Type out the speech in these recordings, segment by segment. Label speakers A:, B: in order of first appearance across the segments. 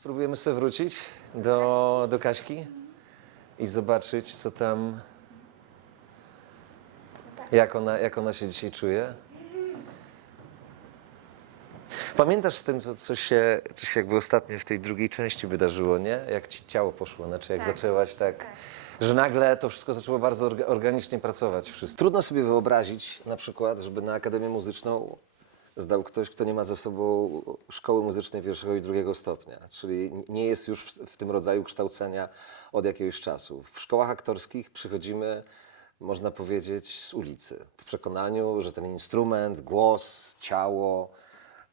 A: Spróbujemy sobie wrócić do, do Kaśki i zobaczyć, co tam. Jak ona, jak ona się dzisiaj czuje. Pamiętasz z tym, co, co, się, co się jakby ostatnio w tej drugiej części wydarzyło, nie? Jak ci ciało poszło, znaczy jak
B: Tak.
A: zaczęłaś tak, że nagle to wszystko zaczęło bardzo orga- organicznie pracować. Wszystko. Trudno sobie wyobrazić na przykład, żeby na Akademię Muzyczną zdał ktoś, kto nie ma ze sobą szkoły muzycznej pierwszego i drugiego stopnia, czyli nie jest już w, tym rodzaju kształcenia od jakiegoś czasu. W szkołach aktorskich przychodzimy, można powiedzieć, z ulicy, w przekonaniu, że ten instrument, głos, ciało,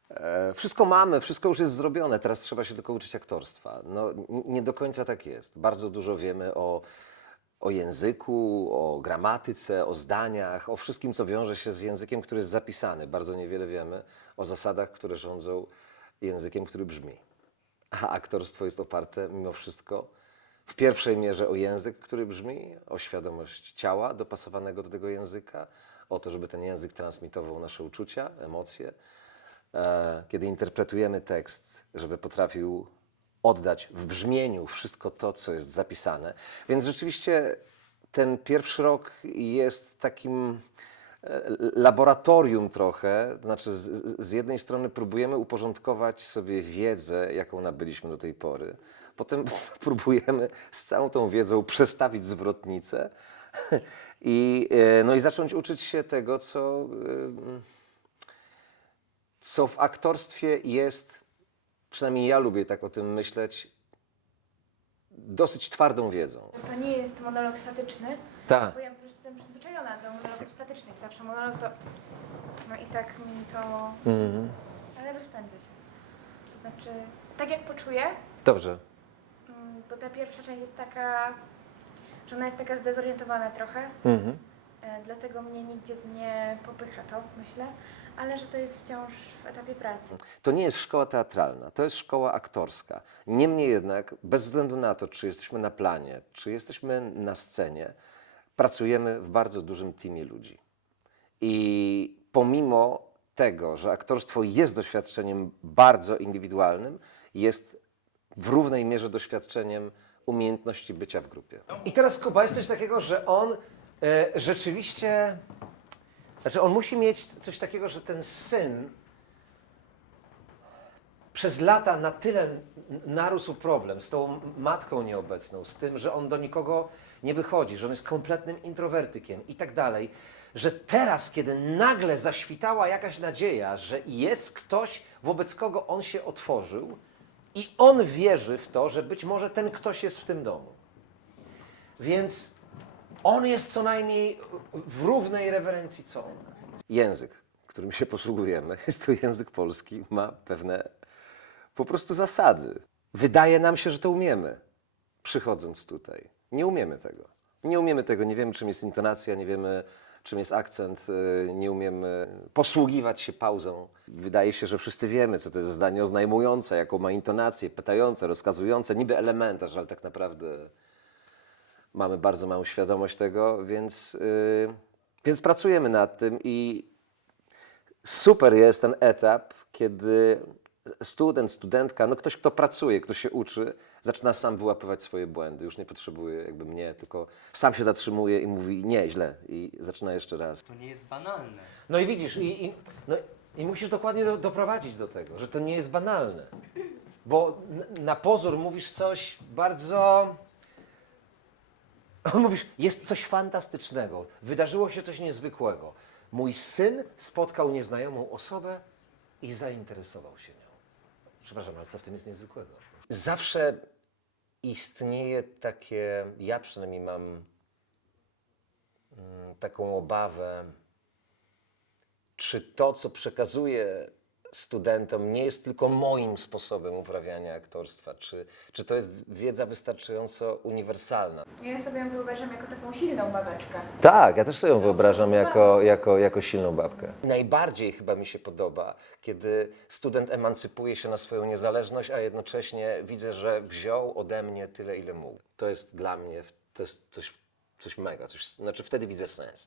A: e, wszystko mamy, wszystko już jest zrobione, teraz trzeba się tylko uczyć aktorstwa. No, nie do końca tak jest. Bardzo dużo wiemy o, o języku, o gramatyce, o zdaniach, o wszystkim, co wiąże się z językiem, który jest zapisany. Bardzo niewiele wiemy o zasadach, które rządzą językiem, który brzmi. A aktorstwo jest oparte mimo wszystko w pierwszej mierze o język, który brzmi, o świadomość ciała dopasowanego do tego języka, o to, żeby ten język transmitował nasze uczucia, emocje. E, Kiedy interpretujemy tekst, żeby potrafił oddać w brzmieniu wszystko to, co jest zapisane. Więc rzeczywiście ten pierwszy rok jest takim e, laboratorium trochę, znaczy z, z- jednej strony próbujemy uporządkować sobie wiedzę, jaką nabyliśmy do tej pory, potem próbujemy z całą tą wiedzą przestawić zwrotnicę i, e, no i zacząć uczyć się tego, co, em, co w aktorstwie jest, przynajmniej ja lubię tak o tym myśleć, dosyć twardą wiedzą.
B: To nie jest monolog statyczny,
A: Tak.
B: bo ja po prostu jestem przyzwyczajona do monologów statycznych. Zawsze monolog to... No i tak mi to...
A: Mhm.
B: Ale rozpędzę się. To znaczy, tak jak poczuję,
A: Dobrze.
B: mm, bo ta pierwsza część jest taka, że ona jest taka zdezorientowana trochę,
A: Mhm.
B: E, dlatego mnie nigdzie nie popycha to, myślę, ale że to jest wciąż w etapie pracy.
A: To nie jest szkoła teatralna, to jest szkoła aktorska. Niemniej jednak, bez względu na to, czy jesteśmy na planie, czy jesteśmy na scenie, pracujemy w bardzo dużym teamie ludzi. I pomimo tego, że aktorstwo jest doświadczeniem bardzo indywidualnym, jest w równej mierze doświadczeniem umiejętności bycia w grupie. I teraz Kuba, jest coś takiego, że on e, rzeczywiście. Znaczy, on musi mieć coś takiego, że ten syn przez lata na tyle narósł problem z tą matką nieobecną, z tym, że on do nikogo nie wychodzi, że on jest kompletnym introwertykiem i tak dalej, że teraz, kiedy nagle zaświtała jakaś nadzieja, że jest ktoś, wobec kogo on się otworzył i on wierzy w to, że być może ten ktoś jest w tym domu. Więc on jest co najmniej w równej rewerencji co on. Język, którym się posługujemy, jest to język polski, ma pewne po prostu zasady. Wydaje nam się, że to umiemy, przychodząc tutaj. Nie umiemy tego. Nie umiemy tego, nie wiemy, czym jest intonacja, nie wiemy, czym jest akcent, y, nie umiemy posługiwać się pauzą. Wydaje się, że wszyscy wiemy, co to jest zdanie oznajmujące, jaką ma intonację, pytające, rozkazujące, niby elementarz, ale tak naprawdę mamy bardzo małą świadomość tego, więc, yy, więc pracujemy nad tym i super jest ten etap, kiedy student, studentka, no ktoś, kto pracuje, kto się uczy, zaczyna sam wyłapywać swoje błędy. Już nie potrzebuje jakby mnie, tylko sam się zatrzymuje i mówi nie, źle i zaczyna jeszcze raz.
C: To nie jest banalne.
A: No i widzisz, i, i, no, i musisz dokładnie do, doprowadzić do tego, że to nie jest banalne. Bo n- na pozór mówisz coś bardzo. Mówisz, jest coś fantastycznego, wydarzyło się coś niezwykłego. Mój syn spotkał nieznajomą osobę i zainteresował się nią. Przepraszam, ale co w tym jest niezwykłego? Zawsze istnieje takie, ja przynajmniej mam mm, taką obawę, czy to, co przekazuję studentom, nie jest tylko moim sposobem uprawiania aktorstwa? Czy, czy to jest wiedza wystarczająco uniwersalna?
B: Ja sobie ją wyobrażam jako taką silną babeczkę.
A: Tak, ja też sobie ją wyobrażam jako, jako, jako silną babkę. Najbardziej chyba mi się podoba, kiedy student emancypuje się na swoją niezależność, a jednocześnie widzę, że wziął ode mnie tyle, ile mógł. To jest dla mnie, to jest coś, coś mega, coś, znaczy wtedy widzę sens.